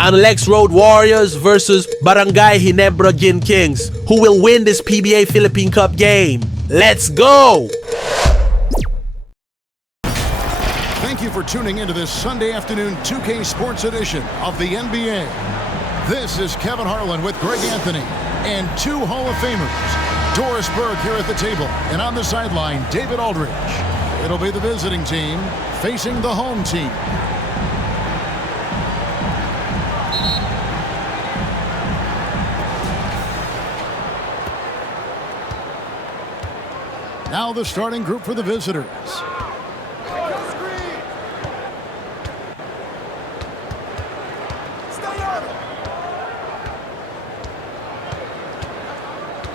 NLEX Road Warriors versus Barangay Ginebra Gin Kings. Who will win this PBA Philippine Cup game? Let's go! Thank you for tuning into this Sunday afternoon 2K Sports edition of the NBA. This is Kevin Harlan with Greg Anthony and two Hall of Famers. Doris Burke here at the table, and on the sideline, David Aldridge. It'll be the visiting team facing the home team. Now the starting group for the visitors.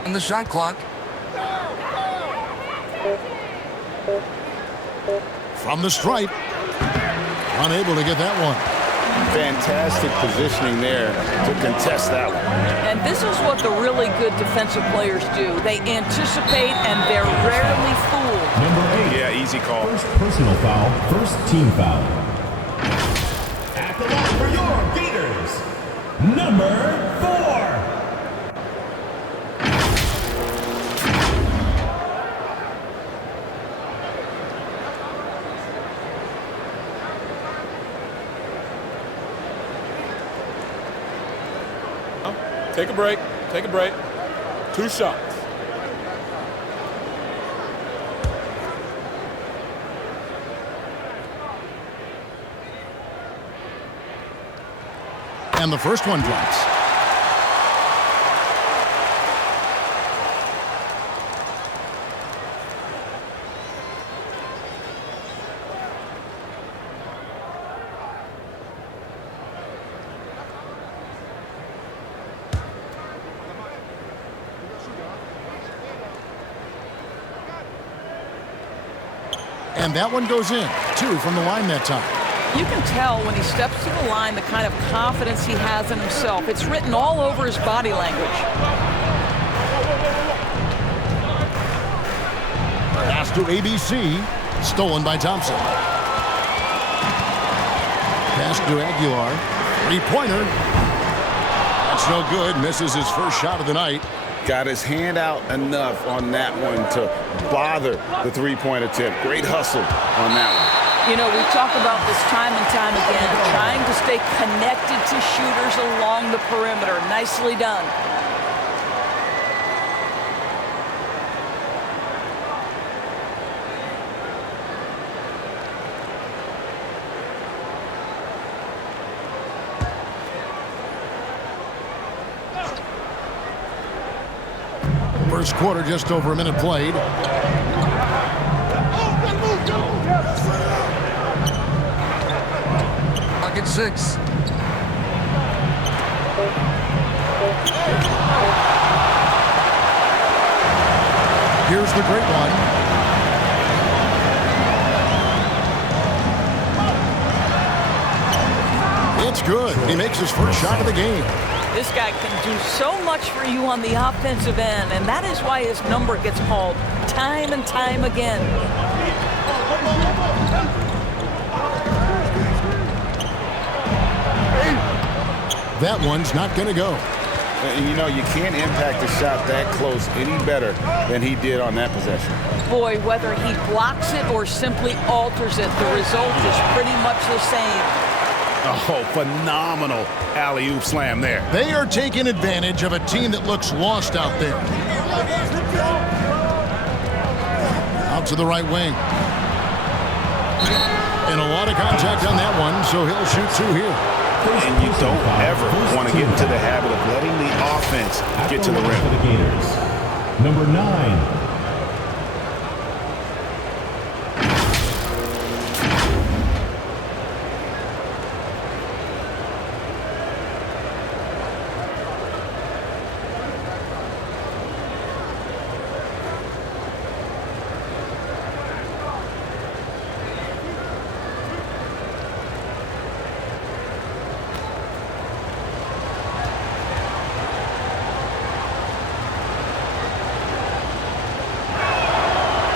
On the shot clock. From the stripe. Unable to get that one. Fantastic positioning there to contest that one. And this is what the really good defensive players do. They anticipate and they're rarely fooled. Number 8. Yeah, easy call. First personal foul, first team foul. At the line for your Gators, number 4. Take a break. Take a break. 2 shots. And the first one drops. And that one goes in. 2 from the line that time. You can tell when he steps to the line the kind of confidence he has in himself. It's written all over his body language. Pass to ABC. Stolen by Thompson. Pass to Aguilar. 3-pointer. That's no good. Misses his first shot of the night. Got his hand out enough on that one to bother the 3-point attempt. Great hustle on that one. You know, we talk about this time and time again, trying to stay connected to shooters along the perimeter. Nicely done. First quarter, just over a minute played. Pocket 6. Here's the great one. It's good. He makes his first shot of the game. This guy can do so much for you on the offensive end, and that is why his number gets called time and time again. That one's not going to go. You know, you can't impact a shot that close any better than he did on that possession. Boy, whether he blocks it or simply alters it, the result is pretty much the same. Oh, phenomenal alley-oop slam there. They are taking advantage of a team that looks lost out there. Out to the right wing. And a lot of contact on that one, so he'll shoot 2 here. And you don't ever want to get into the habit of letting the offense get to the rim. For the Gators, number 9.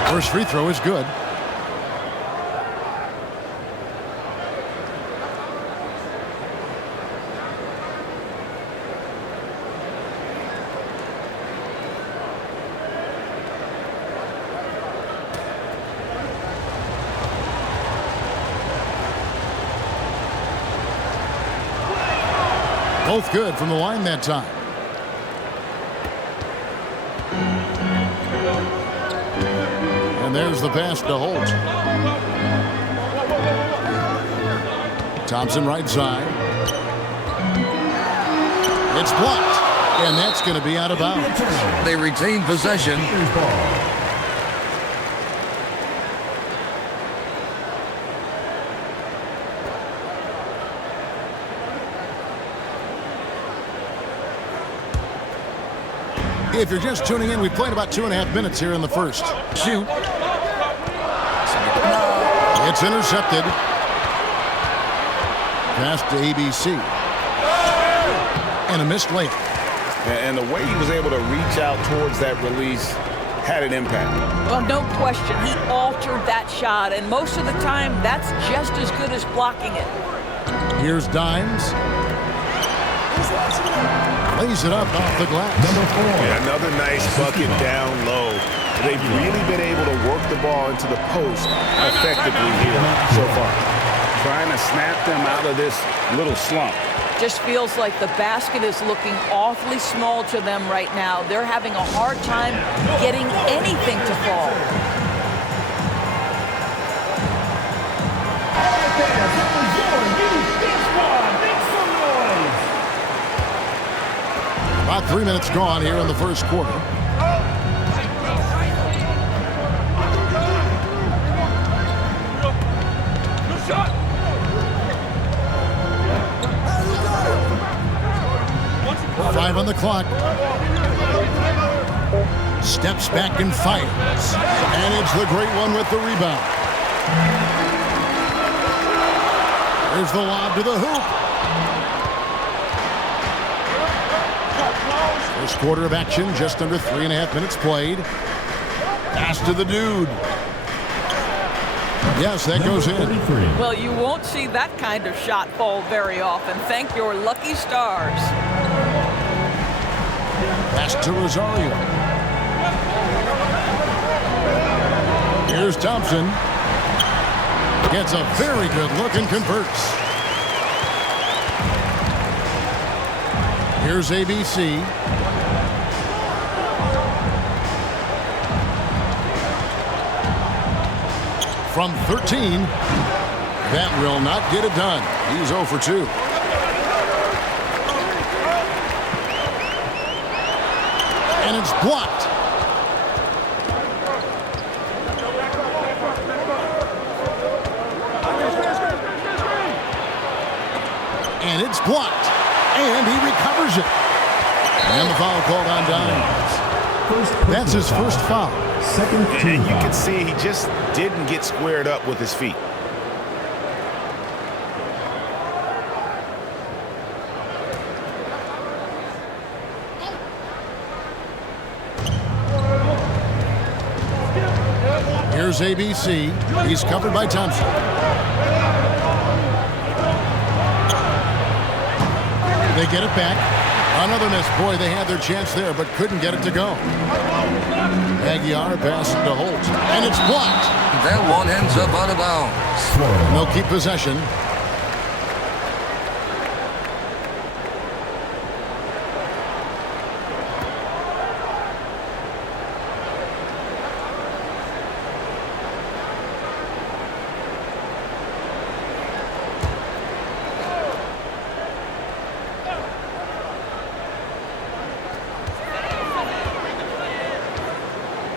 First free throw is good. Both good from the line that time. And there's the pass to Holt. Thompson right side. It's blocked. And that's going to be out of bounds. They retain possession. If you're just tuning in, we played about 2.5 minutes here in the first. Shoot. It's intercepted. Pass to ABC. And a missed layup. And the way he was able to reach out towards that release had an impact. Well, no question. He altered that shot, and most of the time, that's just as good as blocking it. Here's Dimes. Lays it up off the glass. Number 4. Yeah, another nice bucket down low. They've really been able to work the ball into the post effectively here so far. Trying to snap them out of this little slump. Just feels like the basket is looking awfully small to them right now. They're having a hard time getting anything to fall. About 3 minutes gone here in the first quarter. Five on the clock. Steps back and fires. And it's the great one with the rebound. There's the lob to the hoop. First quarter of action, just under 3.5 minutes played. Pass to the dude. Yes, that goes in. Well, you won't see that kind of shot fall very often. Thank your lucky stars. Pass to Rosario. Here's Thompson. Gets a very good look and converts. Here's ABC. From 13. That will not get it done. He's 0 for 2. And it's blocked. And it's blocked. And he recovers it. And the foul called on Dimes. That's his first foul. Second team And you foul. can see he just didn't get squared up with his feet. Here's ABC. He's covered by Thompson. They get it back. Another miss. Boy, they had their chance there, but couldn't get it to go. Aguiar passes to Holt. And it's blocked. That one ends up out of bounds. They'll keep possession.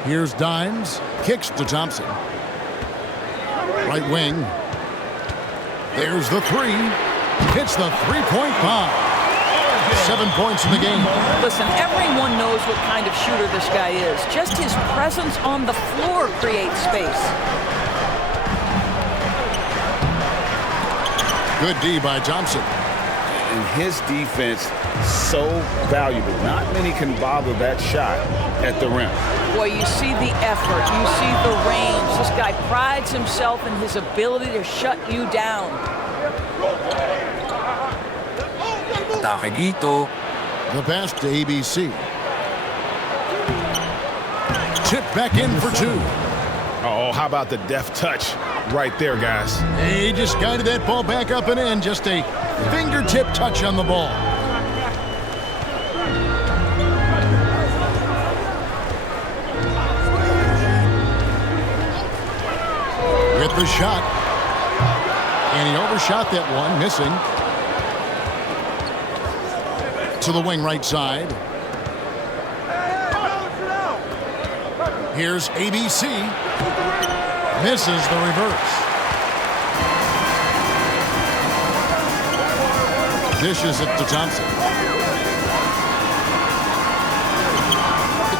Here's Dimes. Kicks to Thompson. Right wing. There's the three. Hits the three-point bomb. 7 points in the game. Listen, everyone knows what kind of shooter this guy is. Just his presence on the floor creates space. Good D by Thompson. And his defense so valuable. Not many can bother that shot at the rim. Boy, you see the effort, you see the range. This guy prides himself in his ability to shut you down. Taquito. The pass to ABC. Tip back in for two. Oh, how about the deft touch right there, guys? He just guided that ball back up and in. Just a fingertip touch on the ball. with the shot. And he overshot that one, missing. To the wing right side. Here's ABC. Misses the reverse. Dishes it to Thompson.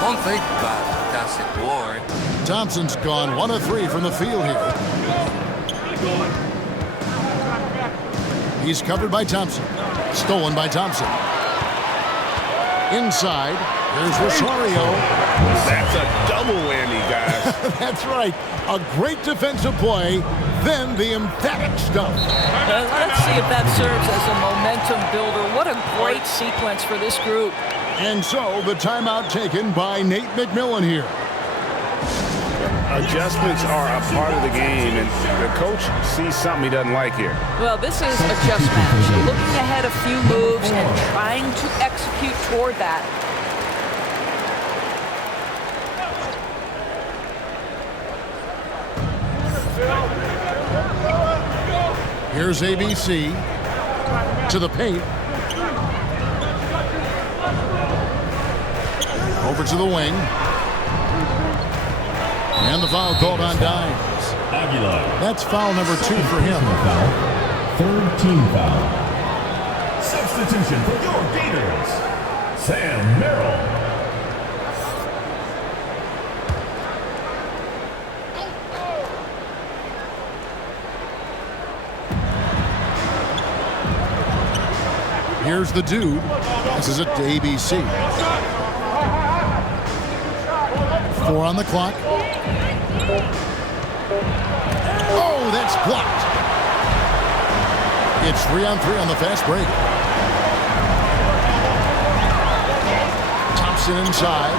Don't think that that's it, Ward. Thompson's gone 1 of 3 from the field here. He's covered by Thompson. Stolen by Thompson. Inside, here's Rosario. That's a double whammy, guys. That's right. A great defensive play, then the emphatic stuff. Let's see if that serves as a momentum builder. What a great sequence for this group. And so the timeout taken by Nate McMillan here. Adjustments are a part of the game, and the coach sees something he doesn't like here. Well, this is a just match. Looking ahead a few moves and trying to execute toward that. Here's ABC to the paint. Over to the wing. And the foul called on Dimes. That's foul number 2 for him. Third team foul. Substitution for your Gators, Sam Merrill. Here's the dude. This is it to ABC. 4 on the clock. Oh, that's blocked. It's 3 on 3 on the fast break. Thompson inside.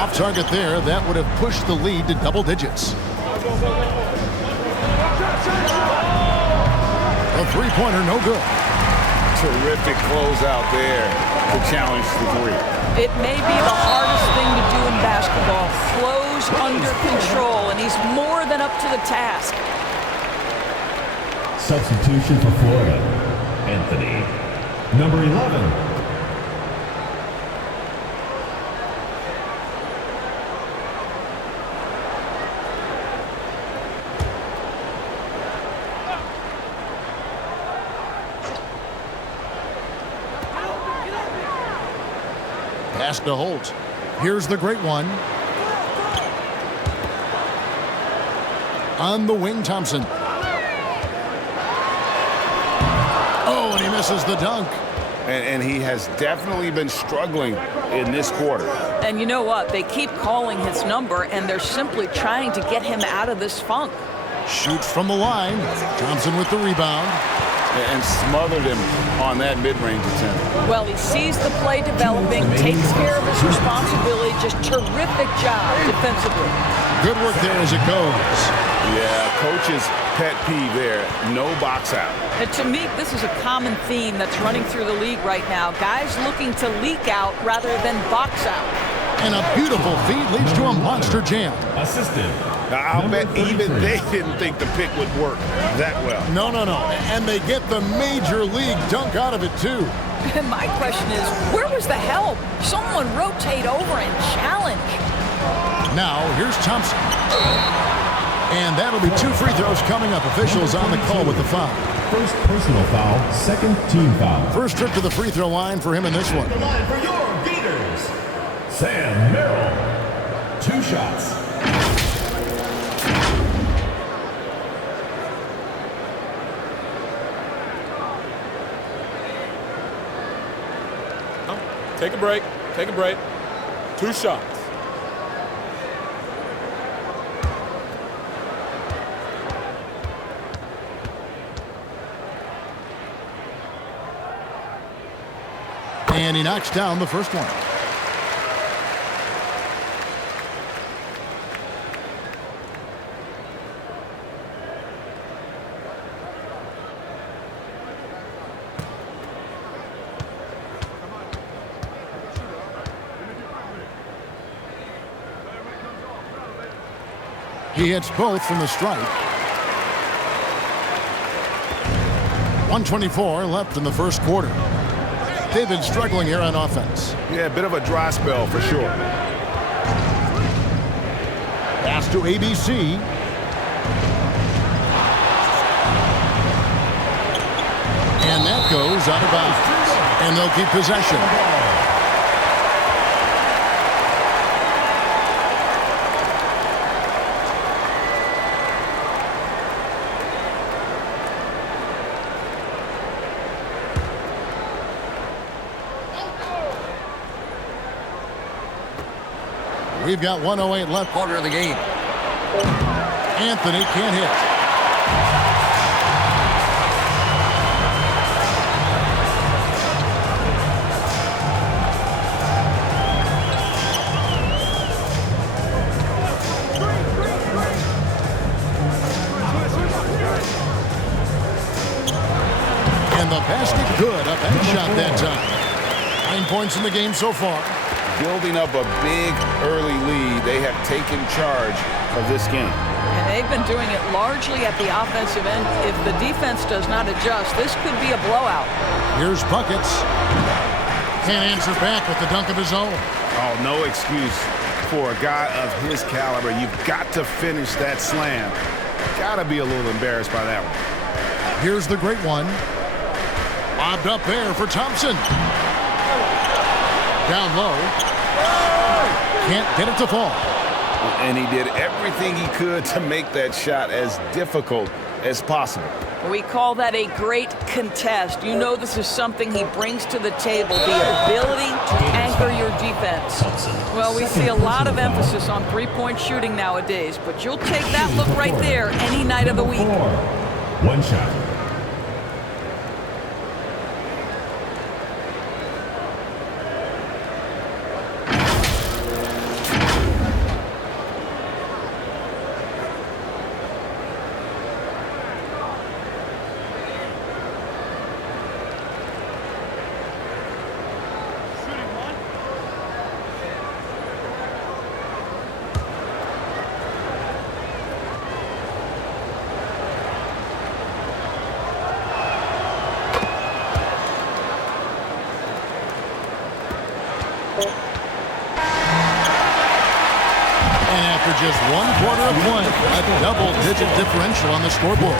Off target there. That would have pushed the lead to double digits. A three-pointer, no good. Terrific closeout there to challenge the 3. It may be the hardest thing to do in basketball. Flows under control, and he's more than up to the task. Substitution for Florida, Anthony, number 11. Pass to Holt. Here's the great one. On the wing, Thompson. Oh, and he misses the dunk. And he has definitely been struggling in this quarter. And you know what? They keep calling his number, and they're simply trying to get him out of this funk. Shoots from the line. Thompson with the rebound. And smothered him on that mid-range attempt. Well, he sees the play developing, takes care of his responsibility. Just terrific job defensively. Good work there as it goes. Yeah, coach's pet peeve there. No box out. And to me, this is a common theme that's running through the league right now. Guys looking to leak out rather than box out. And a beautiful feed leads to a monster jam. Assistant. Now, I'll bet even they didn't think the pick would work that well. No. And they get the major league dunk out of it, too. And my question is, where was the help? Someone rotate over and challenge. Now, here's Thompson. And that'll be 2 free throws coming up. Officials on the call with the foul. First personal foul, second team foul. First trip to the free throw line for him in this one. The line for your Gators, Sam Merrill. 2 shots. Take a break. Take a break. 2 shots. And he knocks down the first one. He hits both from the stripe. 1:24 left in the first quarter. They've been struggling here on offense. Yeah, a bit of a dry spell for sure. Pass to ABC. And that goes out of bounds. And they'll keep possession. We've got 1:08 left. Quarter of the game. Anthony can't hit. And the basket good. A bank shot that time. 9 points in the game so far. Building up a big early lead, they have taken charge of this game. And they've been doing it largely at the offensive end. If the defense does not adjust, this could be a blowout. Here's Buckets. Can't answer back with the dunk of his own. Oh, no excuse for a guy of his caliber. You've got to finish that slam. Got to be a little embarrassed by that one. Here's the great one. Lobbed up there for Thompson. Down low. Can't get it to fall. And he did everything he could to make that shot as difficult as possible. We call that a great contest. You know this is something he brings to the table, the ability to anchor your defense. Well, we see a lot of emphasis on three-point shooting nowadays, but you'll take that look right there any night of the week. One shot. Just 1 quarter of play, a double-digit differential on the scoreboard.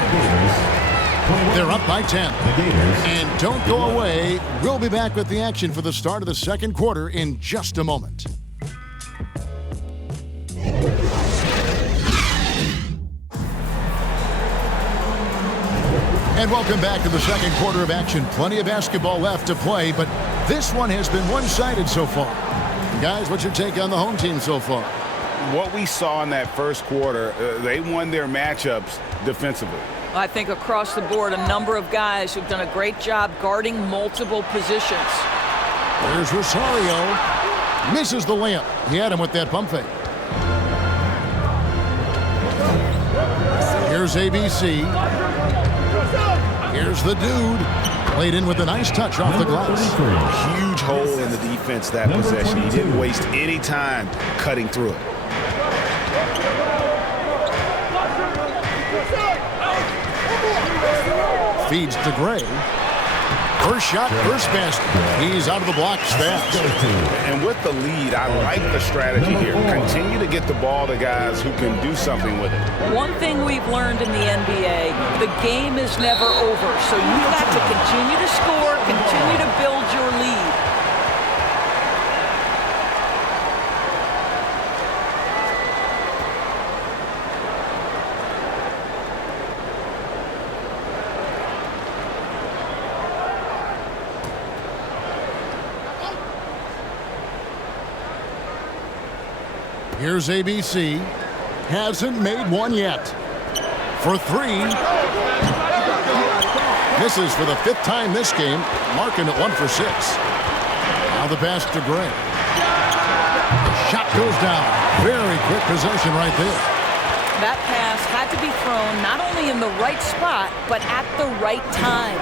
They're up by 10. And don't go away. We'll be back with the action for the start of the second quarter in just a moment. And welcome back to the second quarter of action. Plenty of basketball left to play, but this one has been one-sided so far. Guys, what's your take on the home team so far? What we saw in that first quarter, they won their matchups defensively. I think across the board, a number of guys who've done a great job guarding multiple positions. There's Rosario. Misses the layup. He had him with that pump fake. Here's ABC. Here's the dude. Played in with a nice touch off the glass. Huge hole in the defense that possession. He didn't waste any time cutting through it. Feeds to Gray. First shot, first basket. He's out of the blocks fast. And with the lead, I like the strategy here. Continue to get the ball to guys who can do something with it. One thing we've learned in the NBA, the game is never over. So you've got to continue to score, continue to build your lead. Here's ABC. Hasn't made one yet. For three. Misses for the 5th time this game. Marking it 1 for 6. Now the pass to Gray. Shot goes down. Very quick possession right there. That pass had to be thrown not only in the right spot, but at the right time.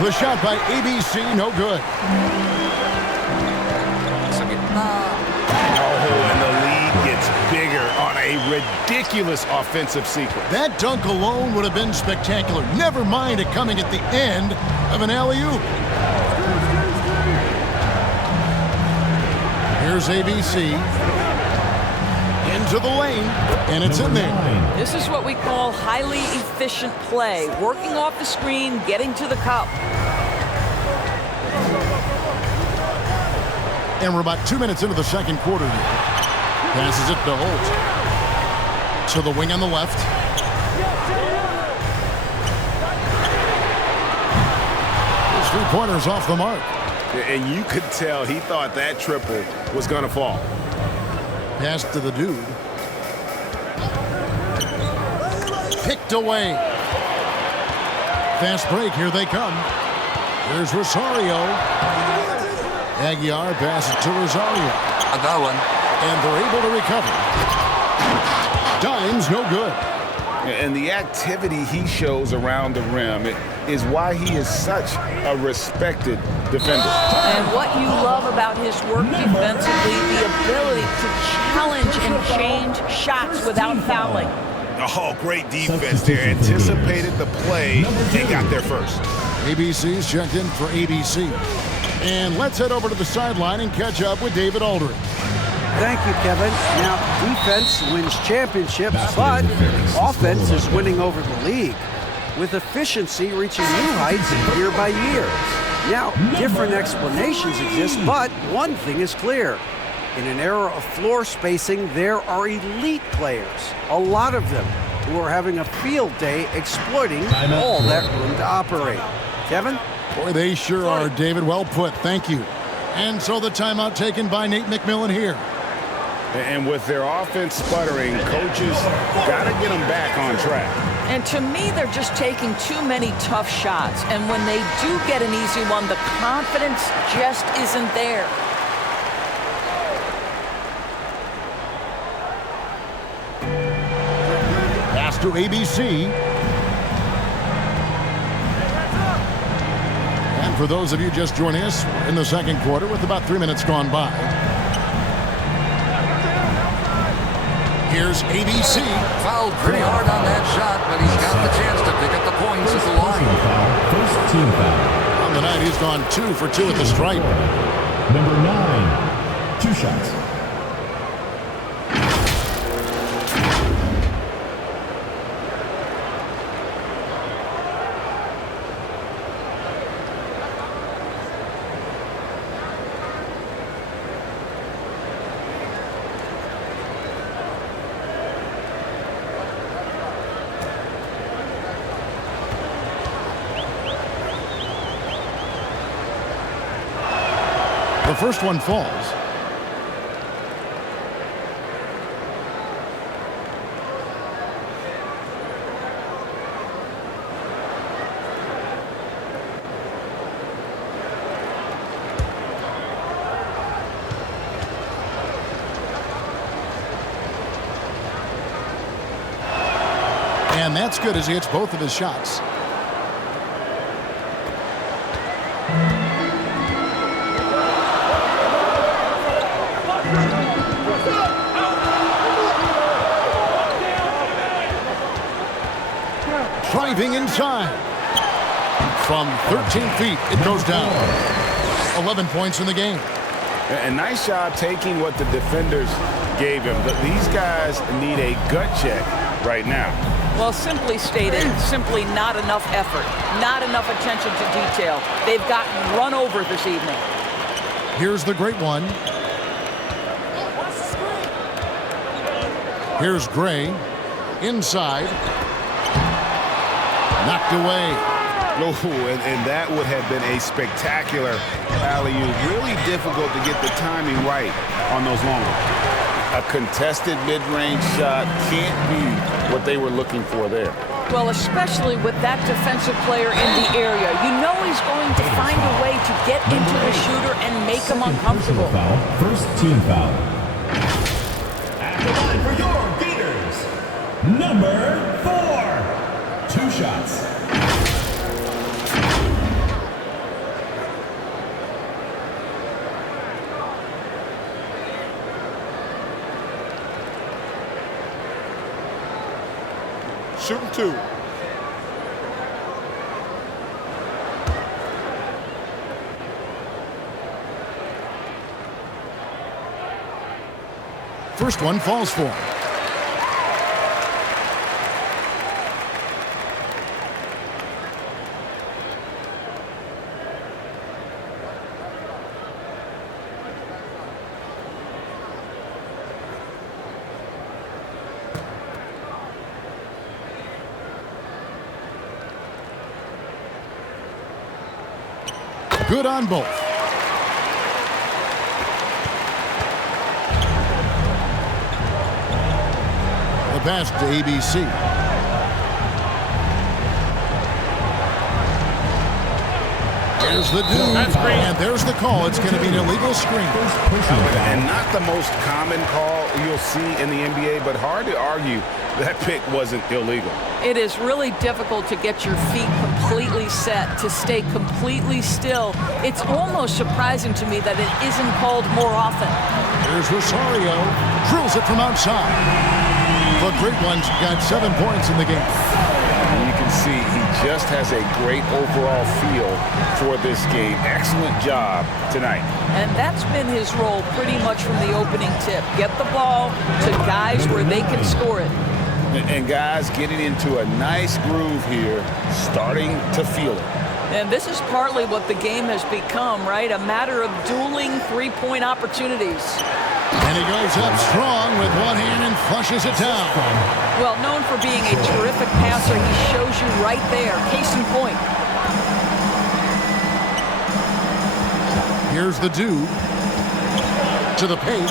The shot by ABC, no good. Oh, and the lead gets bigger on a A ridiculous offensive sequence. That dunk alone would have been spectacular. Never mind it coming at the end of an alley-oop. Here's ABC. Into the lane, and it's in there. This is what we call highly efficient play. Working off the screen, getting to the cup. And we're about 2 minutes into the second quarter here. Passes it to Holt. To the wing on the left. His three-pointers off the mark. And you could tell he thought that triple was going to fall. Pass to the dude. Picked away. Fast break. Here they come. Here's Rosario. Aguiar passes to Rosario. That one. And they're able to recover. Dime's no good. And the activity he shows around the rim is why he is such a respected defender. And what you love about his work defensively, the ability to challenge and change shots without fouling. Oh, great defense there. Anticipated the play and got there first. ABC's checked in for ABC. And let's head over to the sideline and catch up with David Aldridge. Thank you, Kevin. Now, defense wins championships, but offense is winning over the league, with efficiency reaching new heights year by year. Now, different explanations exist, but one thing is clear. In an era of floor spacing, there are elite players, a lot of them, who are having a field day exploiting all that room to operate. Kevin? Boy, they sure are, David. Well put. Thank you. And so the timeout taken by Nate McMillan here. And with their offense sputtering, coaches got to get them back on track. And to me, they're just taking too many tough shots. And when they do get an easy one, the confidence just isn't there. Pass to ABC. And for those of you just joining us, we're in the second quarter with about 3 minutes gone by. Here's ABC. Fouled pretty hard on that shot, but he's got the chance to pick up the points at the line. First team foul. On the night, he's gone 2 for 2 at the stripe. Number 9, 2 shots. The first one falls. And that's good as he hits both of his shots. Driving inside. From 13 feet, it goes down. 11 points in the game. A nice job taking what the defenders gave him. But these guys need a gut check right now. Well, simply stated, simply not enough effort, not enough attention to detail. They've gotten run over this evening. Here's the great one. Here's Gray. Inside. Knocked away. Oh, and that would have been a spectacular alley-oop. Really difficult to get the timing right on those long ones. A contested mid-range shot can't be what they were looking for there. Well, especially with that defensive player in the area. You know he's going to find a way to get into the shooter and make him uncomfortable. First team foul. At the line for your Gators, number 4, 2 shots. Shooting 2. First one falls for him. Good on both. The pass to ABC. There's the dude, and there's the call. It's going to be an illegal screen. And not the most common call you'll see in the NBA, but hard to argue that pick wasn't illegal. It is really difficult to get your feet completely set, to stay completely still. It's almost surprising to me that it isn't called more often. Here's Rosario. Drills it from outside. The great one's got 7 points in the game. And you can see he just has a great overall feel for this game. Excellent job tonight. And that's been his role pretty much from the opening tip. Get the ball to guys where they can score it. And guys getting into a nice groove here, starting to feel it. And this is partly what the game has become, right? A matter of dueling three-point opportunities. And he goes up strong with one hand and flushes it down. Well, known for being a terrific passer, he shows you right there. Case in point. Here's the dude to the paint.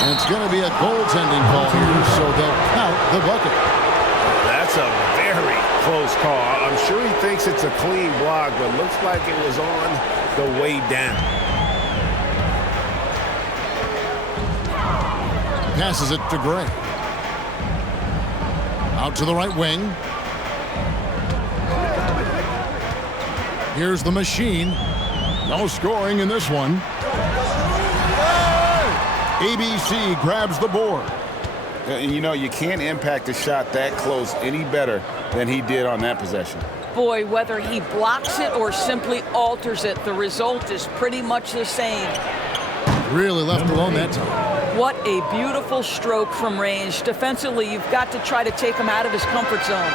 And it's going to be a goaltending call here, so they'll count the bucket. That's a very close call. I'm sure he thinks it's a clean block, but looks like it was on the way down. Passes it to Gray. Out to the right wing. Here's the machine. No scoring in this one. ABC grabs the board. And you know, you can't impact a shot that close any better than he did on that possession. Boy, whether he blocks it or simply alters it, the result is pretty much the same. Really left alone that time. What a beautiful stroke from range. Defensively, you've got to try to take him out of his comfort zone.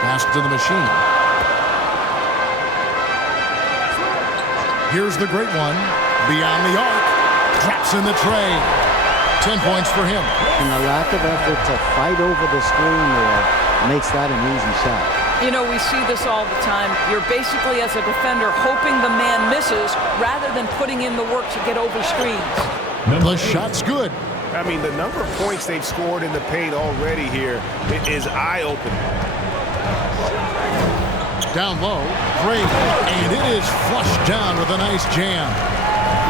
Pass to the machine. Here's the great one. Beyond the arc. Drops in the tray. 10 points for him. And the lack of effort to fight over the screen there makes that an easy shot. You know, we see this all the time. You're basically, as a defender, hoping the man misses rather than putting in the work to get over screens. The shot's good. I mean, the number of points they've scored in the paint already here is eye-opening. Down low, great, and it is flushed down with a nice jam.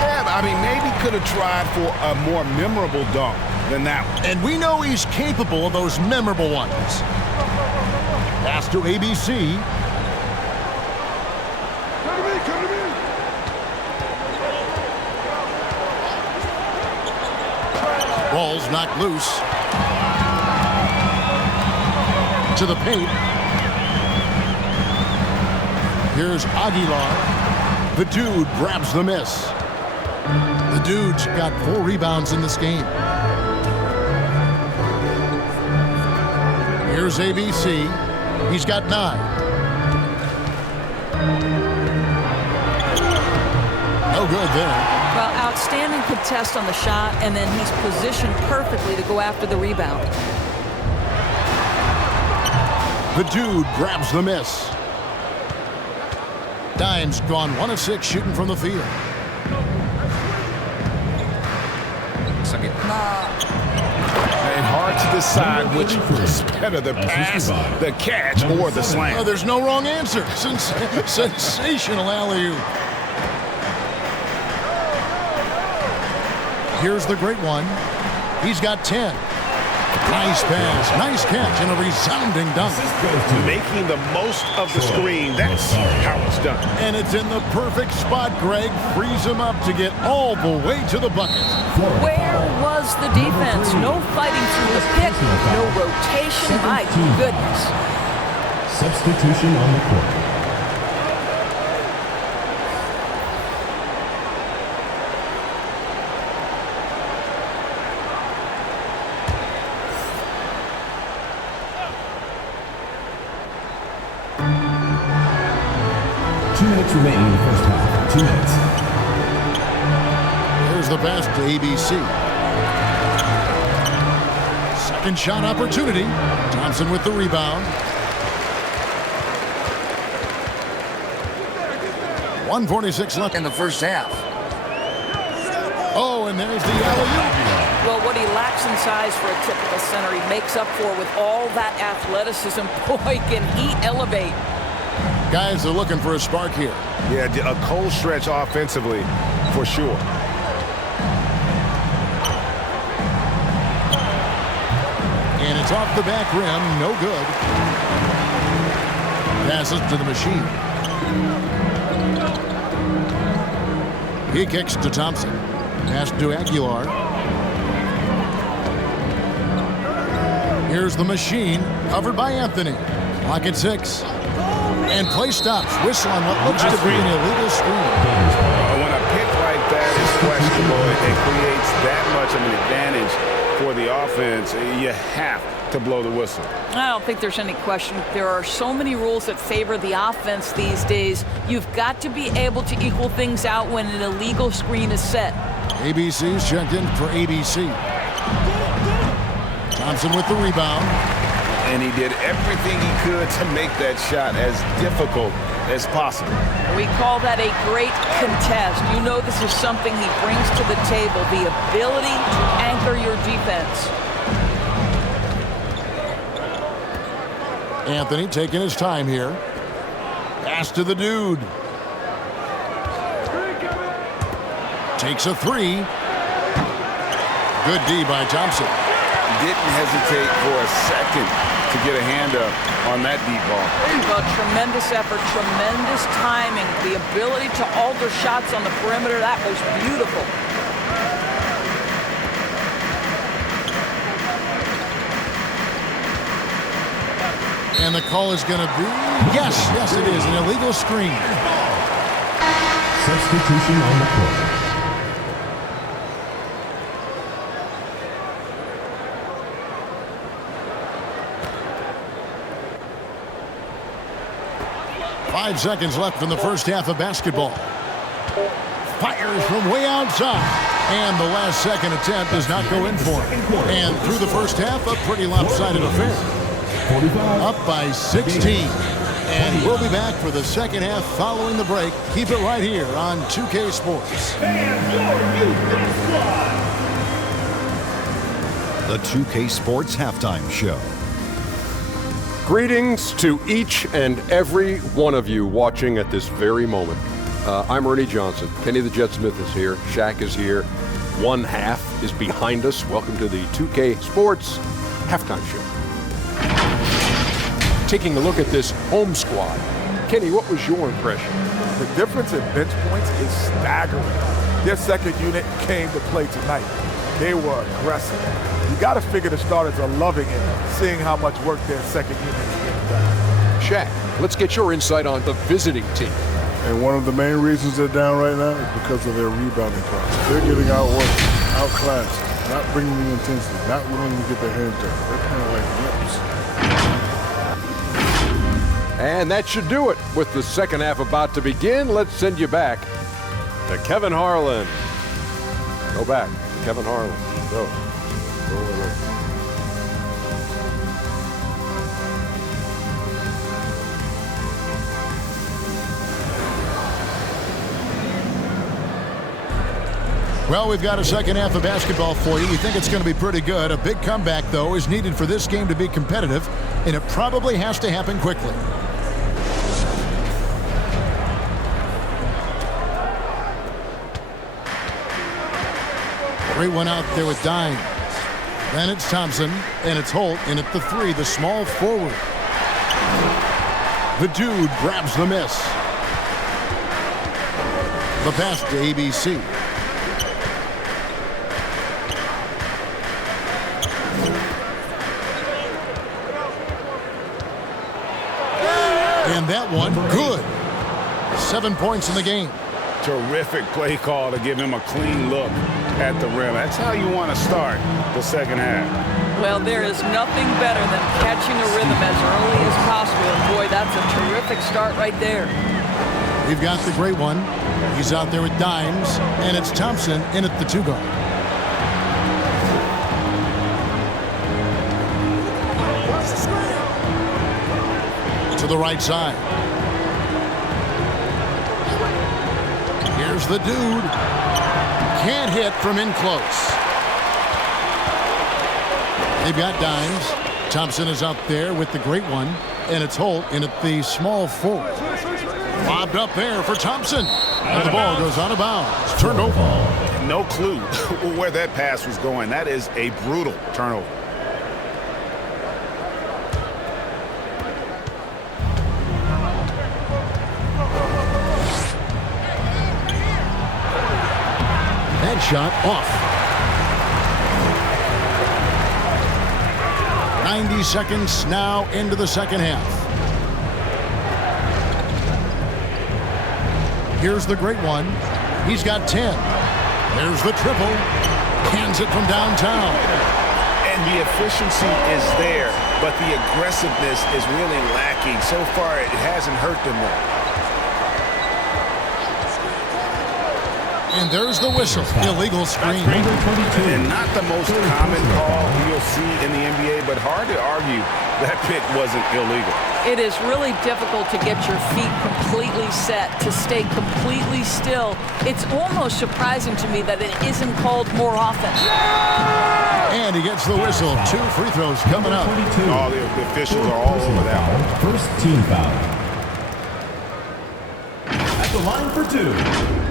Yeah, I mean, maybe could have tried for a more memorable dunk than that one. And we know he's capable of those memorable ones. Pass to ABC. Ball's knocked loose. To the paint. Here's Aguilar. The dude grabs the miss. The dude's got 4 rebounds in this game. Here's ABC. He's got 9. No good there. Well, outstanding contest on the shot, and then he's positioned perfectly to go after the rebound. The dude grabs the miss. Dime's gone 1 of 6 shooting from the field. And hard to decide which was better, the pass, the catch, or the slam. Oh, there's no wrong answer. Sensational alley-oop. Here's the great one. He's got 10. Nice pass, nice catch, and a resounding dunk. Making the most of the screen. That's how it's done. And it's in the perfect spot, Greg. Frees him up to get all the way to the bucket. Where was the defense? No fighting through the pick, no rotation. My goodness. Substitution on the court. Remaining in the first half. 2 minutes. Here's the pass to ABC. Second shot opportunity. Thompson with the rebound. 1:46 left in the first half. Oh, and there's the alley-oop. Well, what he lacks in size for a typical center, he makes up for with all that athleticism. Boy, can he elevate. Guys are looking for a spark here. Yeah, a cold stretch offensively, for sure. And it's off the back rim, no good. Passes to the machine. He kicks to Thompson. Pass to Aguilar. Here's the machine, covered by Anthony. Clock at 6. And play stops. Whistle on what looks to be an illegal screen. When a pick like that is questionable, it creates that much of an advantage for the offense. You have to blow the whistle. I don't think there's any question. There are so many rules that favor the offense these days. You've got to be able to equal things out when an illegal screen is set. ABC's checked in for ABC. Thompson with the rebound. And he did everything he could to make that shot as difficult as possible. We call that a great contest. You know this is something he brings to the table, the ability to anchor your defense. Anthony taking his time here. Pass to the dude. Takes a 3. Good D by Thompson. Didn't hesitate for a second to get a hand up on that deep ball. Well, tremendous effort, tremendous timing, the ability to alter shots on the perimeter. That was beautiful. And the call is going to be, yes, it is, an illegal screen. Substitution on the court. Five seconds left in the first half of basketball. Fires from way outside. And the last second attempt does not go in for him. And through the first half, a pretty lopsided affair. Up by 16. And we'll be back for the second half following the break. Keep it right here on 2K Sports. The 2K Sports Halftime Show. Greetings to each and every one of you watching at this very moment. I'm Ernie Johnson. Kenny the Jet Smith is here. Shaq is here. One half is behind us. Welcome to the 2K Sports Halftime Show. Taking a look at this home squad. Kenny, what was your impression? The difference in bench points is staggering. Their second unit came to play tonight. They were aggressive. You got to figure the starters are loving it, seeing how much work their second unit is getting done. Shaq, let's get your insight on the visiting team. And one of the main reasons they're down right now is because of their rebounding process. They're getting outworked, outclassed, not bringing the intensity, not willing to get their hands dirty. They're playing like wimps. And that should do it. With the second half about to begin, let's send you back to Kevin Harlan. Go back, Kevin Harlan. Go. Go away. Well, we've got a second half of basketball for you. We think it's going to be pretty good. A big comeback, though, is needed for this game to be competitive, and it probably has to happen quickly. Great one out there with Dine. Then it's Thompson, and it's Holt in at the 3, the small forward. The dude grabs the miss. The pass to ABC. And that one, good. 7 points in the game. Terrific play call to give him a clean look at the rim. That's how you want to start the second half. Well, there is nothing better than catching a rhythm as early as possible. And boy, that's a terrific start right there. We've got the great one. He's out there with Dimes, and it's Thompson in at the 2 guard. To the right side. Here's the dude. Can't hit from in close. They've got Dimes. Thompson is out there with the great one, and it's Holt in at the small forward. Lobbed up there for Thompson. And the ball goes out of bounds. Turned over. No clue where that pass was going. That is a brutal turnover. That shot off. 90 seconds now into the second half. Here's the great one. He's got 10. There's the triple. Hands it from downtown. And the efficiency is there, but the aggressiveness is really lacking. So far, it hasn't hurt them though. And there's the whistle. Illegal screen. And not the most common call you'll see in the NBA, but hard to argue that pick wasn't illegal. It is really difficult to get your feet completely set, to stay completely still. It's almost surprising to me that it isn't called more often. And he gets the whistle. 2 free throws coming up. All the officials are all over that one. First team foul. At the line for 2.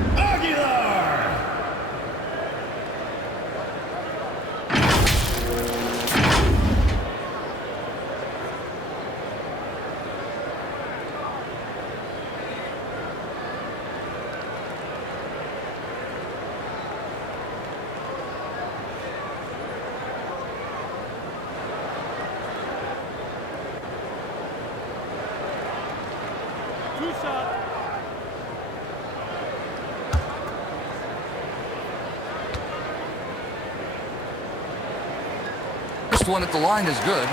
This one at the line is good.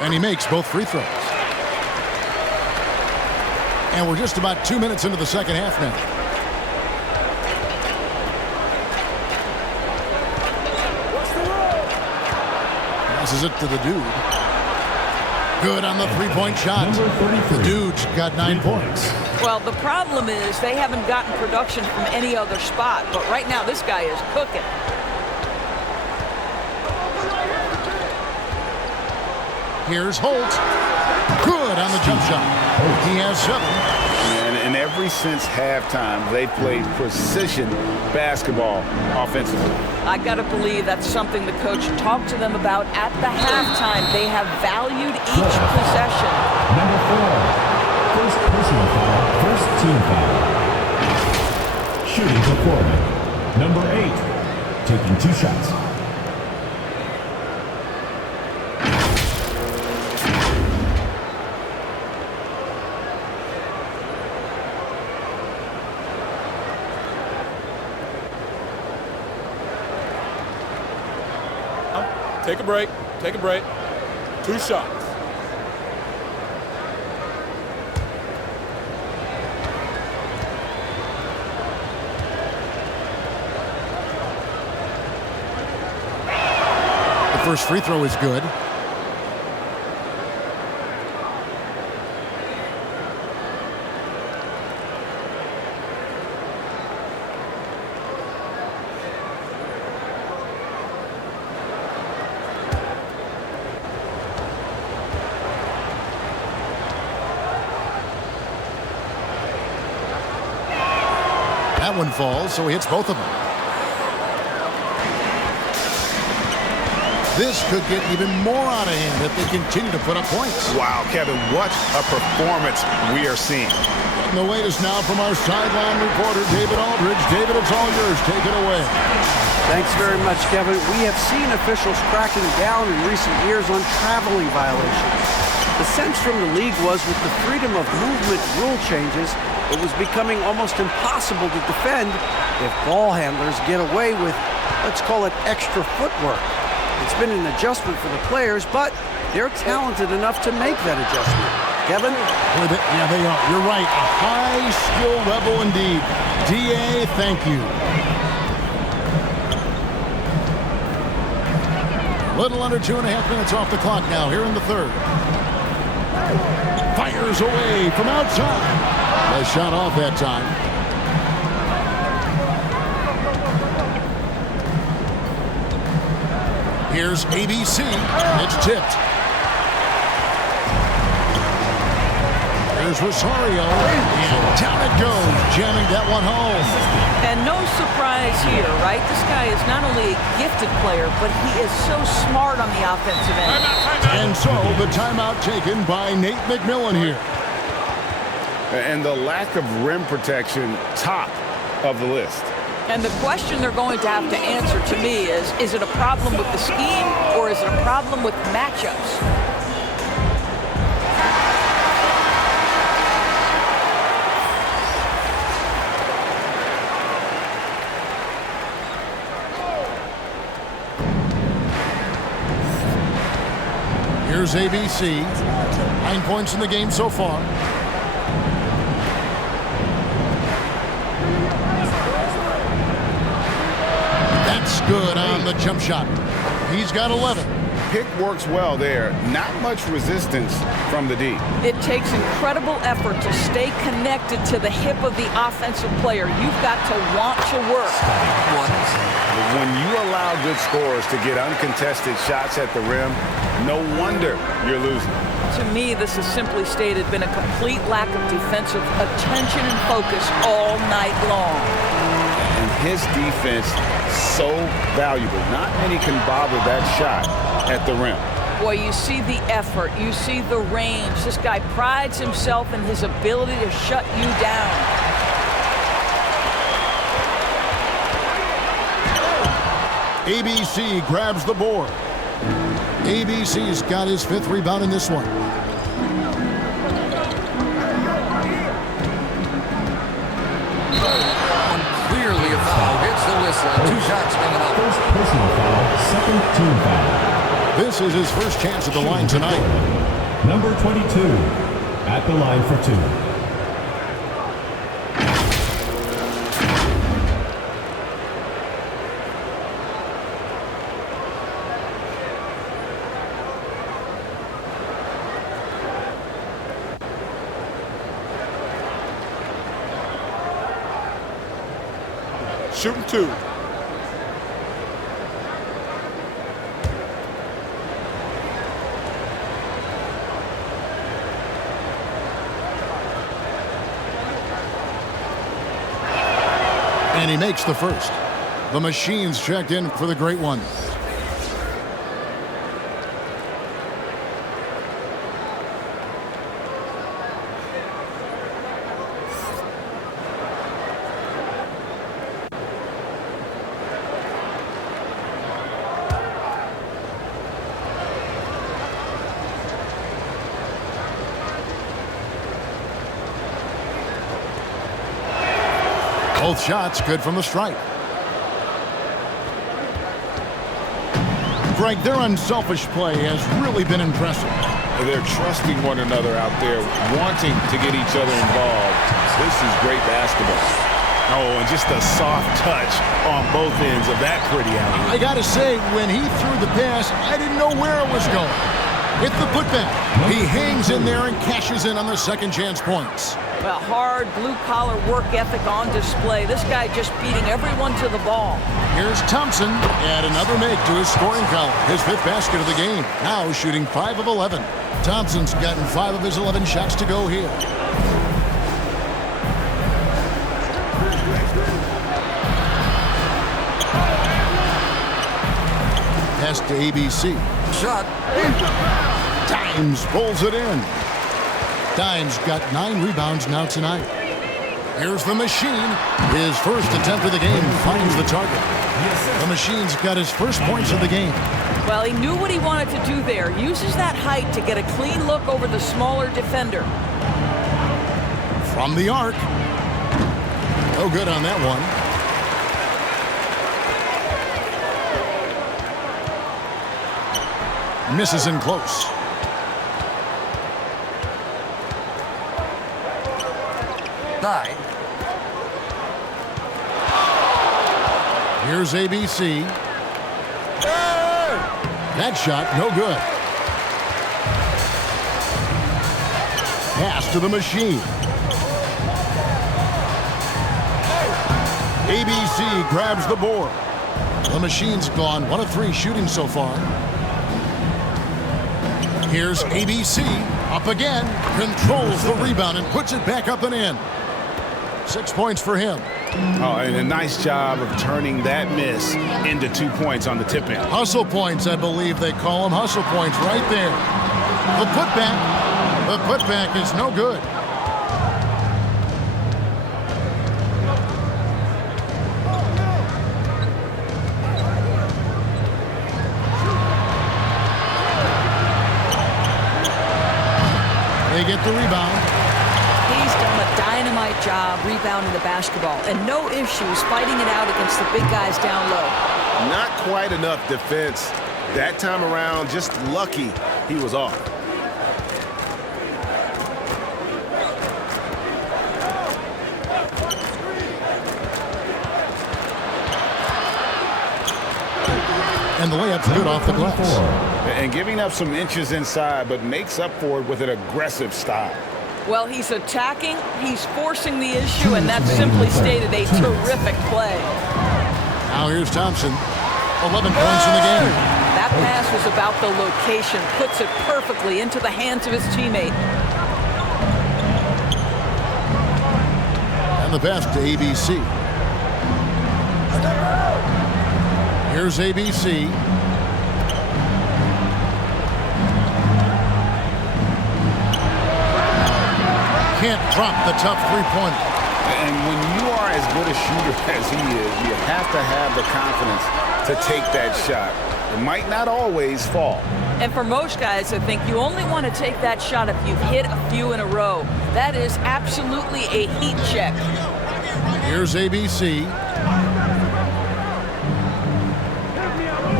And he makes both free throws. And we're just about 2 minutes into the second half now. Passes it to the dude. Good on the three-point shot. The dude's got 9 points. Well, the problem is they haven't gotten production from any other spot, but right now this guy is cooking. Here's Holt. Good on the jump shot. He has 7. And ever since halftime, they played precision basketball offensively. I got to believe that's something the coach talked to them about at the halftime. They have valued each possession. Number 4. First personal foul. First team foul. Shooting for Foreman. Number 8. Taking 2 shots. Take a break. Take a break. 2 shots. The first free throw is good. That one falls, so he hits both of them. This could get even more out of hand if they continue to put up points. Wow, Kevin, what a performance we are seeing. And the latest now from our sideline reporter, David Aldridge. David, it's all yours. Take it away. Thanks very much, Kevin. We have seen officials cracking down in recent years on traveling violations. The sense from the league was with the freedom of movement rule changes, it was becoming almost impossible to defend if ball handlers get away with, let's call it, extra footwork. It's been an adjustment for the players, but they're talented enough to make that adjustment. Kevin? Yeah, they are. You're right. A high skill level indeed. DA, thank you. Little under 2.5 minutes off the clock now here in the third. Fires away from outside. A shot off that time. Here's ABC. It's tipped. Here's Rosario. And down it goes, jamming that one home. And no surprise here, right? This guy is not only a gifted player, but he is so smart on the offensive end. And so the timeout taken by Nate McMillan here. And the lack of rim protection, top of the list. And the question they're going to have to answer to me is it a problem with the scheme or is it a problem with matchups? Here's ABC. 9 points in the game so far. That's good on the jump shot. He's got 11. Pick works well there. Not much resistance from the D. It takes incredible effort to stay connected to the hip of the offensive player. You've got to want to work. When you allow good scorers to get uncontested shots at the rim, no wonder you're losing. To me, this is simply stated been a complete lack of defensive attention and focus all night long. And his defense so valuable. Not many can bother that shot at the rim. Boy, you see the effort, you see the range. This guy prides himself in his ability to shut you down. ABC grabs the board. ABC's got his 5th rebound in this one. Clearly a foul. Hits the whistle. 2 shots coming up. First personal foul, second team foul. This is his first chance at the line tonight. Number 22 at the line for 2. Shooting 2. And he makes the first. The machine's checked in for the great one. Both shots good from the stripe. Greg, their unselfish play has really been impressive. They're trusting one another out there, wanting to get each other involved. This is great basketball. Oh, and just a soft touch on both ends of that pretty alley. I got to say, when he threw the pass, I didn't know where it was going. Hit the putback. He hangs in there and cashes in on the second chance points. Well, hard blue-collar work ethic on display. This guy just beating everyone to the ball. Here's Thompson. Add another make to his scoring column. His 5th basket of the game. Now shooting 5 of 11. Thompson's gotten 5 of his 11 shots to go here. Pass to ABC. Shot. Dimes pulls it in. Dimes got 9 rebounds now tonight. Here's the Machine. His first attempt of the game finds the target. The Machine's got his first points of the game. Well, he knew what he wanted to do there. Uses that height to get a clean look over the smaller defender. From the arc. No good on that one. Misses in close. Nine. Here's ABC. That shot, no good. Pass to the Machine. ABC grabs the board. The Machine's gone 1 of 3 shooting so far. Here's ABC. Up again. Controls the rebound and puts it back up and in. 6 points for him. Oh, and a nice job of turning that miss into 2 points on the tip in. Hustle points, I believe they call them. Hustle points right there. The putback. The putback is no good. They get the rebound. He's done a dynamite job rebounding the basketball, and no issues fighting it out against the big guys down low. Not quite enough defense. That time around, just lucky he was off. And the layup's good off the glass. And giving up some inches inside, but makes up for it with an aggressive style. Well, he's attacking, he's forcing the issue, and that's simply stated a terrific play. Now here's Thompson. 11 points in the game. That pass was about the location, puts it perfectly into the hands of his teammate. And the pass to ABC. Here's ABC. Can't drop the tough three-pointer. And when you are as good a shooter as he is, you have to have the confidence to take that shot. It might not always fall. And for most guys, I think you only want to take that shot if you've hit a few in a row. That is absolutely a heat check. Here's ABC.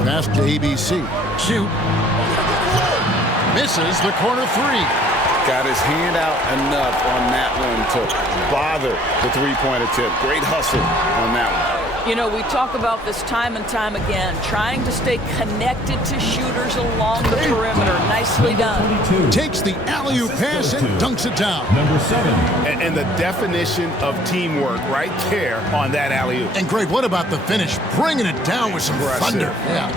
Pass to ABC. Shoot. Misses the corner three. Got his hand out enough on that one to bother the three-point attempt. Great hustle on that one. You know, we talk about this time and time again, trying to stay connected to shooters along the perimeter. Nicely done. Takes the alley-oop pass and dunks it down. Number 7. And the definition of teamwork right there on that alley-oop. And Greg, what about the finish? Bringing it down with some thunder. Yeah.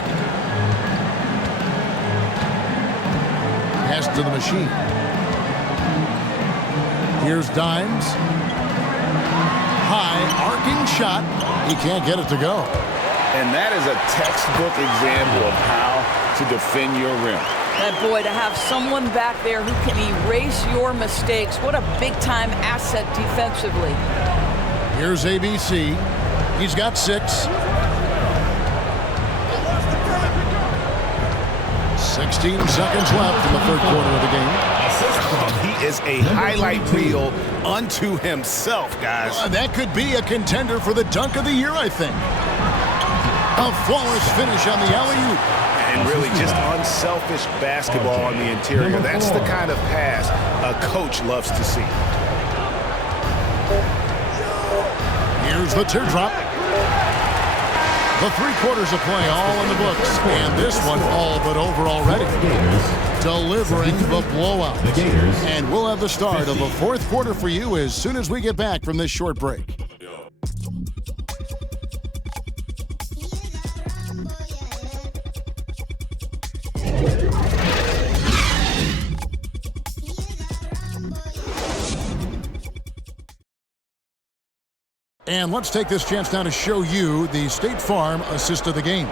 Pass to the Machine. Here's Dimes. High, arcing shot. He can't get it to go. And that is a textbook example of how to defend your rim. And boy, to have someone back there who can erase your mistakes, what a big-time asset defensively. Here's ABC. He's got 6. 16 seconds left in the third quarter of the game. He is a highlight reel unto himself, guys. That could be a contender for the dunk of the year, I think. A flawless finish on the alley-oop. And really just unselfish basketball on the interior. That's the kind of pass a coach loves to see. Here's the teardrop. The 3 quarters of play all in the books, and this one all but over already. Delivering the blowout. And we'll have the start of the 4th quarter for you as soon as we get back from this short break. And let's take this chance now to show you the State Farm assist of the game.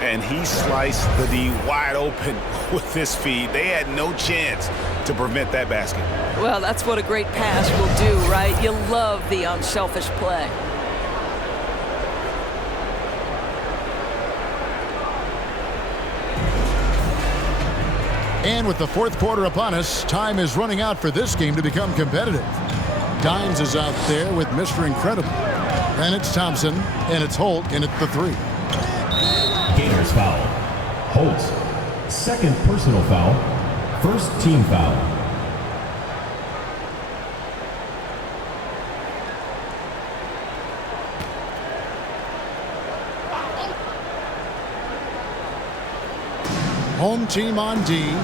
And he sliced the D wide open with this feed. They had no chance to prevent that basket. Well, that's what a great pass will do, right? You love the unselfish play. And with the fourth quarter upon us, time is running out for this game to become competitive. Dimes is out there with Mr. Incredible. Then it's Thompson, and it's Holt in at the 3. Gators foul. Holt. Second personal foul. First team foul. Home team on D.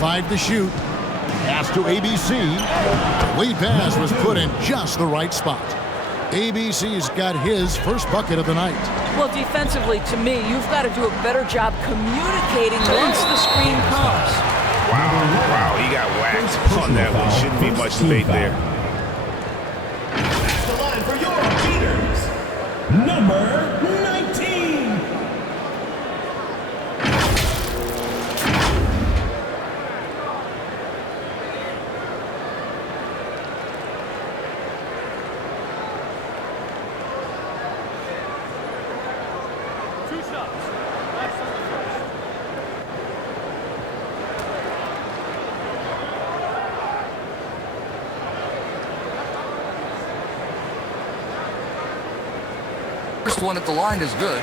Five to shoot. Pass to ABC. Lead pass was put in just the right spot. ABC's got his first bucket of the night. Well, defensively, to me, you've got to do a better job communicating once the screen comes. Wow, he got whacked on that one. Shouldn't be much debate there. That's the line for your Gators. Number 19. First one at the line is good.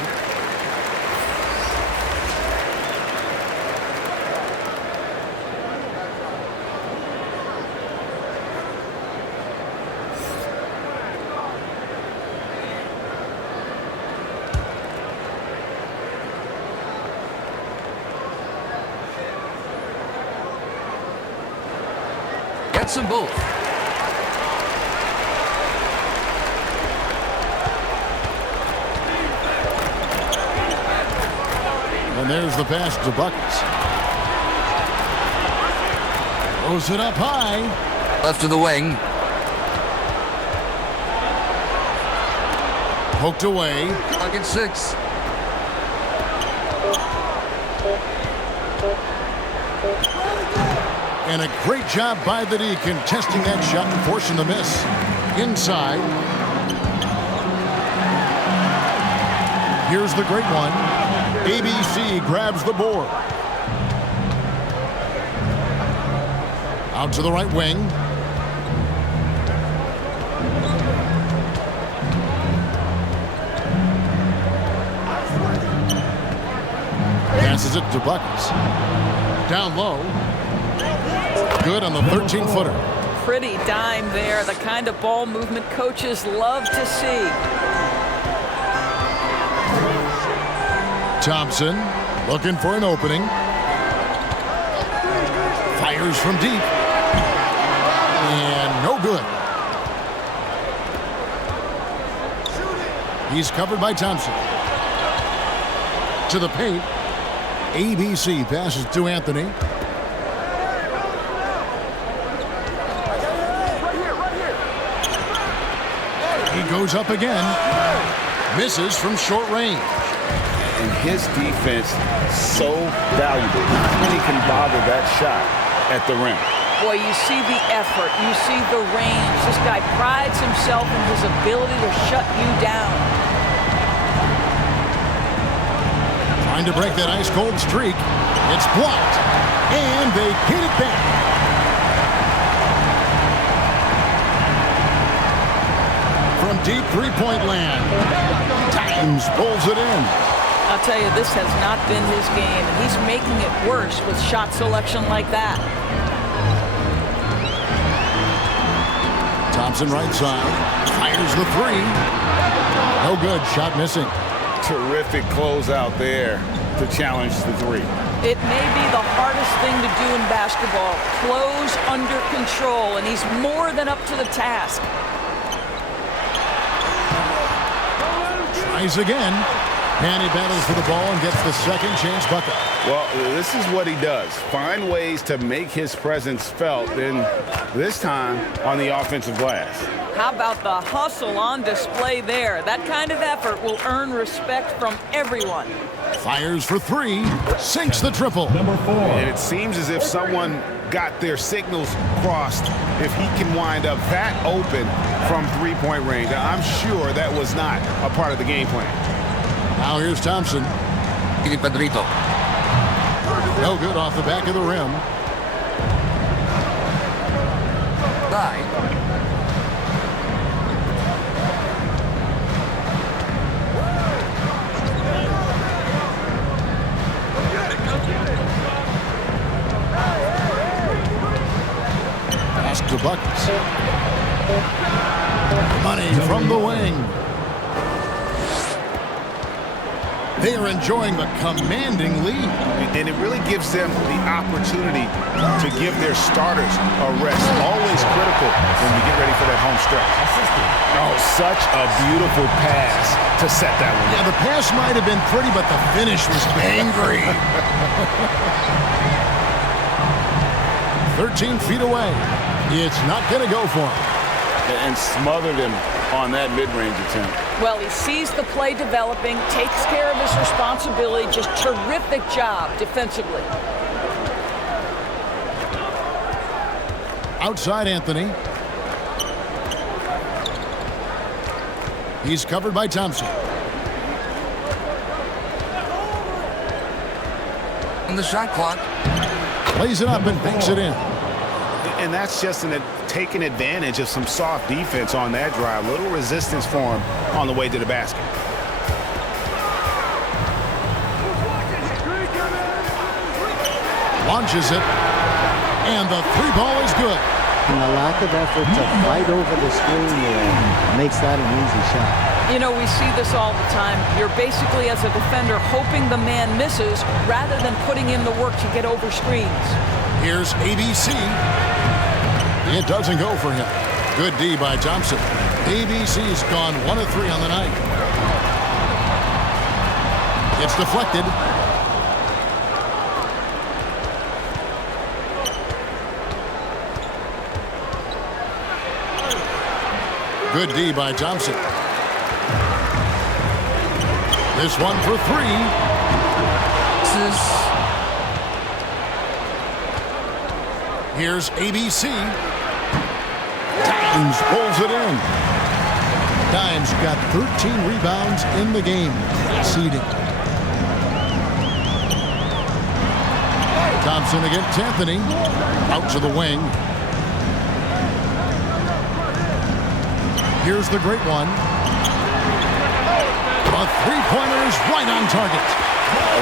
Gets them both. And there's the pass to Buckets. Throws it up high. Left to the wing. Poked away. Bucket 6. And a great job by the D contesting that shot and forcing the miss. Inside. Here's the great one. ABC grabs the board. Out to the right wing. Passes it to Buckets. Down low. Good on the 13-footer. Pretty dime there, the kind of ball movement coaches love to see. Thompson looking for an opening. Fires from deep. And no good. He's covered by Thompson. To the paint. ABC passes to Anthony. He goes up again. Misses from short range. And his defense so valuable. Not many can bother that shot at the rim. Boy, you see the effort. You see the range. This guy prides himself in his ability to shut you down. Trying to break that ice-cold streak. It's blocked. And they get it back. From deep three-point land. Dimes pulls it in. I'll tell you, this has not been his game, and he's making it worse with shot selection like that. Thompson right side. Fires the three. No good. Shot missing. Terrific closeout there to challenge the three. It may be the hardest thing to do in basketball. Close under control, and he's more than up to the task. Tries again. And he battles for the ball and gets the second chance bucket. Well, this is what he does. Find ways to make his presence felt, then this time on the offensive glass. How about the hustle on display there? That kind of effort will earn respect from everyone. Fires for three, sinks the triple. Number 4. And it seems as if someone got their signals crossed if he can wind up that open from three-point range. I'm sure that was not a part of the game plan. Now here's Thompson. No good off the back of the rim. Pass to Buckets. Money from the wing. They are enjoying a commanding lead. And it really gives them the opportunity to give their starters a rest. Always critical when we get ready for that home stretch. Oh, such a beautiful pass to set that one. Yeah, the pass might have been pretty, but the finish was angry. 13 feet away. It's not going to go for him. And smothered him on that mid-range attempt. Well, he sees the play developing, takes care of his responsibility. Just terrific job defensively. Outside Anthony. He's covered by Thompson. On the shot clock. Plays it up and banks it in. And that's just taking advantage of some soft defense on that drive. Little resistance for him on the way to the basket. Launches it. And the three ball is good. And the lack of effort to fight over the screen there makes that an easy shot. You know, we see this all the time. You're basically, as a defender, hoping the man misses rather than putting in the work to get over screens. Here's ABC. It doesn't go for him. Good D by Thompson. ABC's gone 1 of 3 on the night. It's deflected. Good D by Thompson. This one for 3. Here's ABC. Dimes pulls it in. Dimes got 13 rebounds in the game. Seeding. Thompson against Anthony. Out to the wing. Here's the great one. A three-pointer is right on target.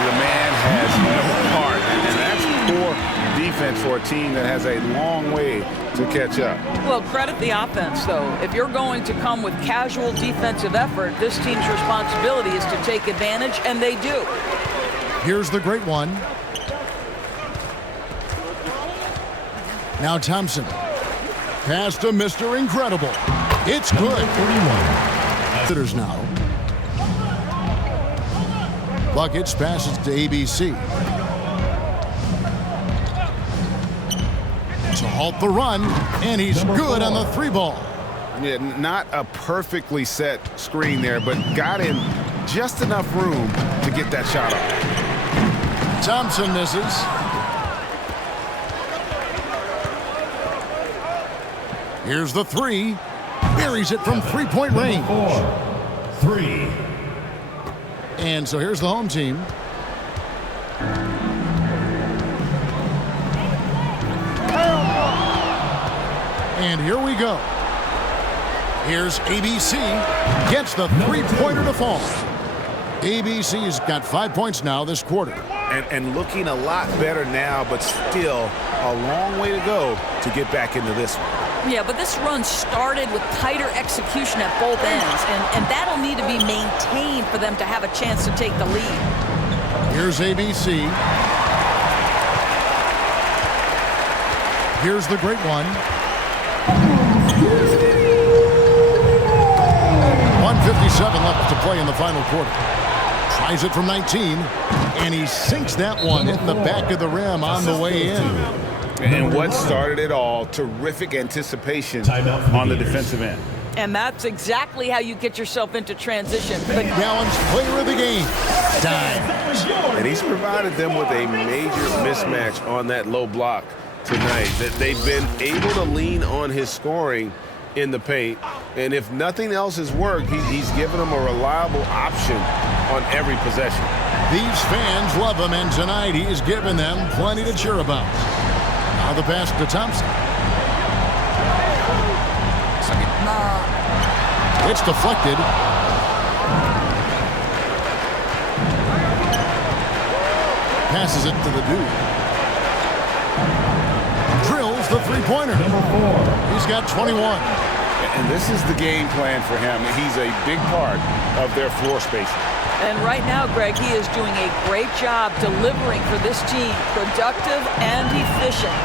The man has no heart, and that's poor defense for a team that has a long way to catch up. Well, credit the offense, though. If you're going to come with casual defensive effort, this team's responsibility is to take advantage, and they do. Here's the great one. Now Thompson. Pass to Mr. Incredible. It's good. 31. Visitors now. Buckets passes to ABC. To halt the run, and he's good on the three ball. Yeah, not a perfectly set screen there, but got in just enough room to get that shot off. Thompson misses. Here's the three. Buries it from three-point range. 3. And so here's the home team. And here we go. Here's ABC. Gets the three-pointer to fall. ABC's got 5 points now this quarter. And looking a lot better now, but still a long way to go to get back into this one. Yeah, but this run started with tighter execution at both ends, and that'll need to be maintained for them to have a chance to take the lead. Here's ABC. Here's the great one. 1:57 left to play in the final quarter. Tries it from 19, and he sinks that one in the back of the rim on the way in. And what started it all, terrific anticipation on the defensive end. And that's exactly how you get yourself into transition. Gallon's player of the game, Dimes. And he's provided them with a major mismatch on that low block tonight. That they've been able to lean on his scoring in the paint. And if nothing else has worked, he's given them a reliable option on every possession. These fans love him, and tonight he's given them plenty to cheer about. Now the pass to Thompson. It's deflected. Passes it to the dude. Drills the three-pointer. He's got 21. And this is the game plan for him. He's a big part of their floor spacing. And right now, Greg, he is doing a great job delivering for this team. Productive and efficient.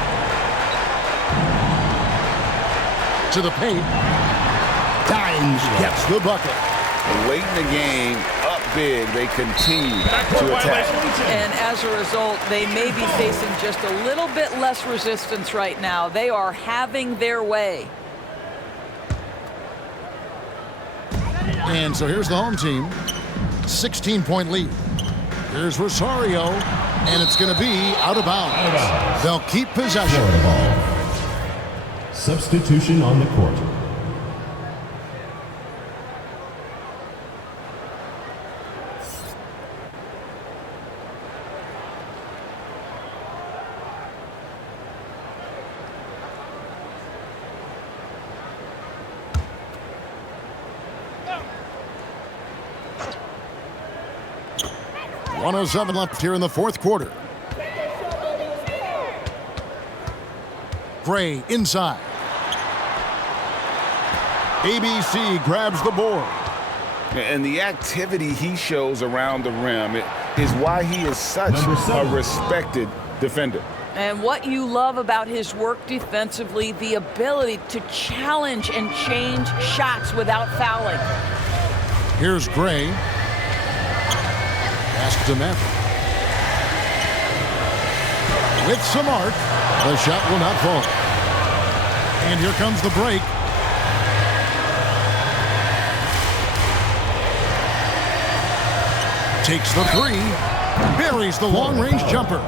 To the paint. Dimes gets the bucket. Late in the game, up big, they continue to attack. And as a result, they may be facing just a little bit less resistance right now. They are having their way. And so here's the home team. 16-point lead. Here's Rosario, and it's going to be out of bounds. They'll keep possession. Substitution on the court. .107 left here in the fourth quarter. Gray inside. ABC grabs the board. And the activity he shows around the rim is why he is such a respected defender. And what you love about his work defensively, the ability to challenge and change shots without fouling. Here's Gray. Pass to Maverick. With some arc, the shot will not fall. And here comes the break. Takes the three. Buries the long-range jumper.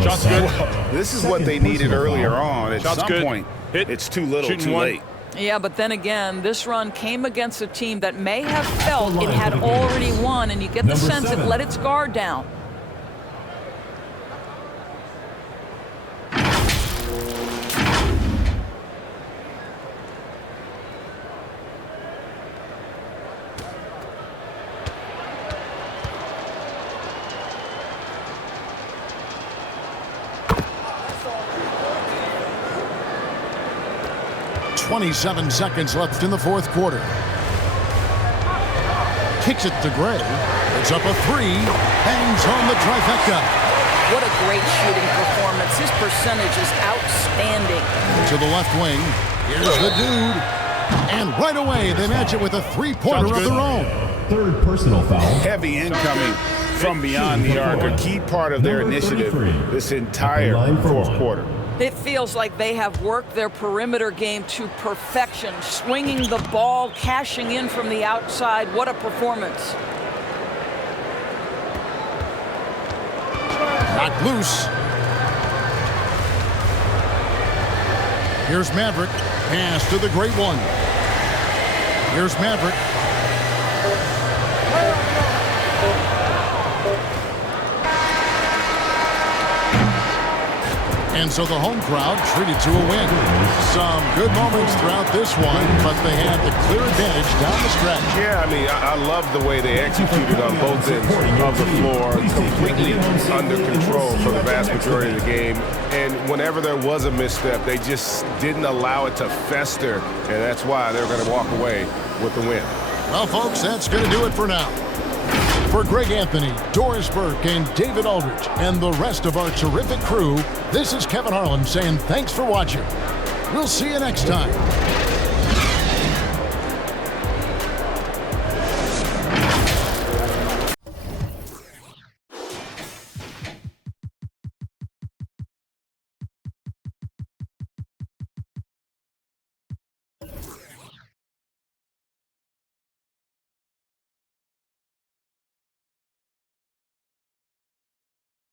Shot's good. This is what they needed earlier on. At some point, it's too little, too late. Yeah, but then again, this run came against a team that may have felt it had already won, and you get the sense it let its guard down. .27 seconds left in the fourth quarter. Kicks it to Gray. It's up a three. Bangs home the trifecta. What a great shooting performance. His percentage is outstanding. To the left wing. Here's the dude. And right away, they match it with a three-pointer of their own. Third personal foul. Heavy incoming from beyond the arc. A key part of their initiative this entire fourth quarter. It feels like they have worked their perimeter game to perfection, swinging the ball, cashing in from the outside. What a performance. Knocked loose. Here's Maverick. Pass to the great one. Here's Maverick. And so the home crowd treated to a win. Some good moments throughout this one, but they had the clear advantage down the stretch. Yeah, I mean, I love the way they executed on both ends of the floor, completely under control for the vast majority of the game. And whenever there was a misstep, they just didn't allow it to fester, and that's why they're going to walk away with the win. Well, folks, that's going to do it for now. For Greg Anthony, Doris Burke, and David Aldridge, and the rest of our terrific crew, this is Kevin Harlan saying thanks for watching. We'll see you next time.